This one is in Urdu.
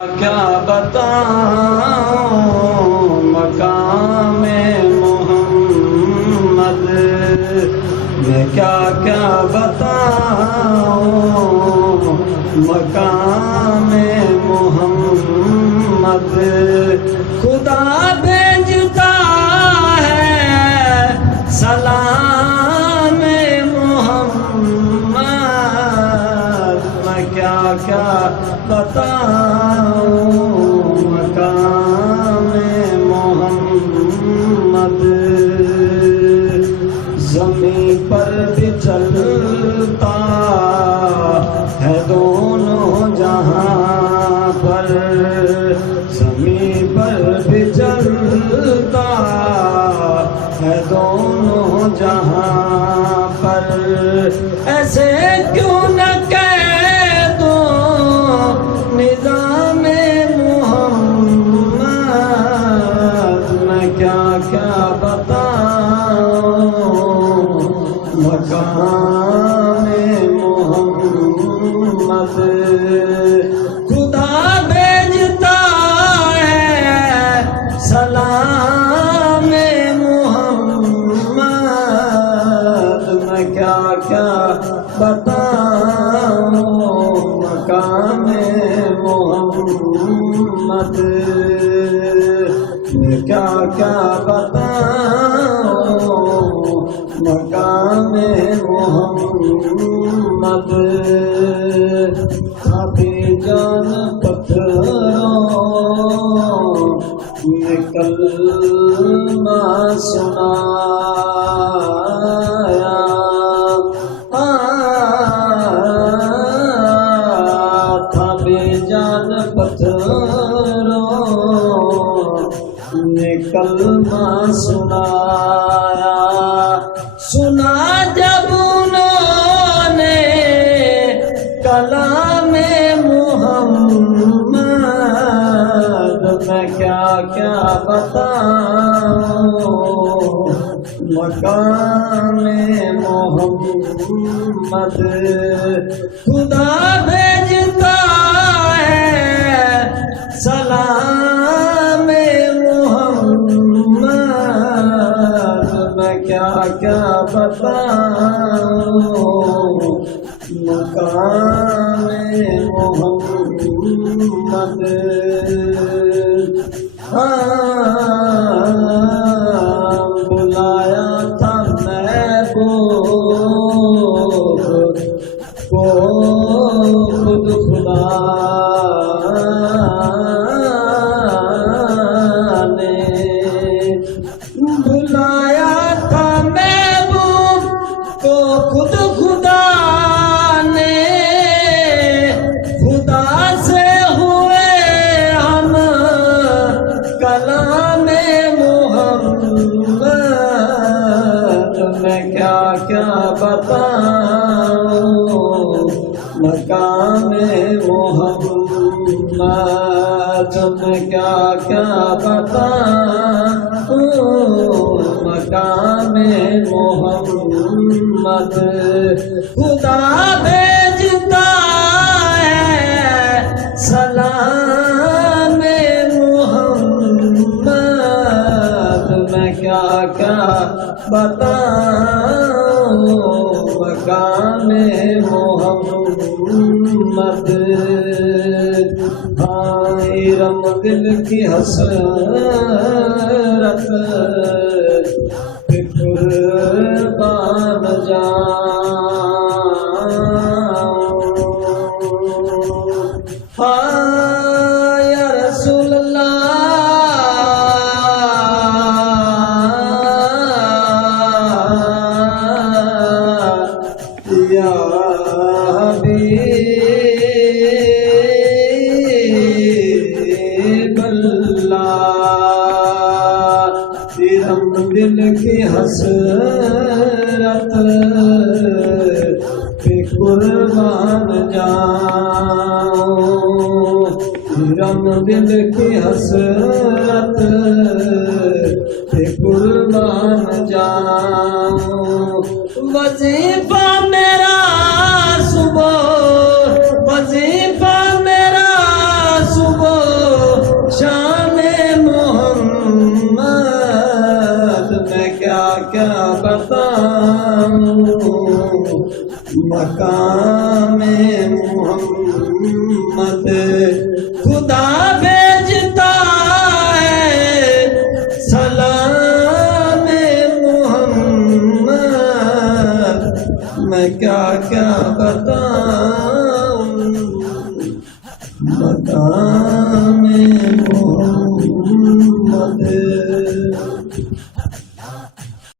کیا بتاؤں مقام محمد میں، کیا کیا بتاؤں مقام محمد. خدا بھیجتا ہے سلام محمد، میں کیا کیا بتاؤں مقام محمد. زمین پر بھی چلتا ہے دونوں جہاں پر، زمین پر بھی چلتا ہے دونوں جہاں پر. ایسے کیوں نہ کہہ دو نظام محمد، میں کیا کیا بتاؤں مقام محمد. خدا بھیجتا ہے سلام محمد، میں کیا کیا بتاؤں مقام محمد. میں کیا کیا بتاؤں مقام محمد. کافی جان پتھروں نے کلمہ سنایا، کافی جان پتھروں نے کلمہ سنایا. سنا جب انہوں نے کلام محمد، میں کیا کیا بتاؤں مقام محمد. خدا بھیجتا ہے سلام محمد، میں کیا کیا بتاؤں مقام محمد. بلایا تھا محبوب کو خود خدا نے، بلایا تھا محبوب کو خود خدا نے. خدا سے ہوئے ہم کلام محمد، میں کیا کیا بتاؤں مقام محمد. میں کیا کیا بتاؤں مقام محمد. خدا بھیجتا ہے سلام محمد، میں کیا کیا بتاؤں مقام محمد. رم دل کی حسرت پہ قربان جاؤں. یا رسول اللہ، یا حبیب اللہ، رم دل کی حسرت پہ قربان جاؤں. رم دل کی حسرت پہ قربان جاؤں. وظیفہ میرا صبح، وظیفہ میرا صبح مقام محمد خدا بھیجتا ہے سلام محمد میں کیا کیا بتاؤں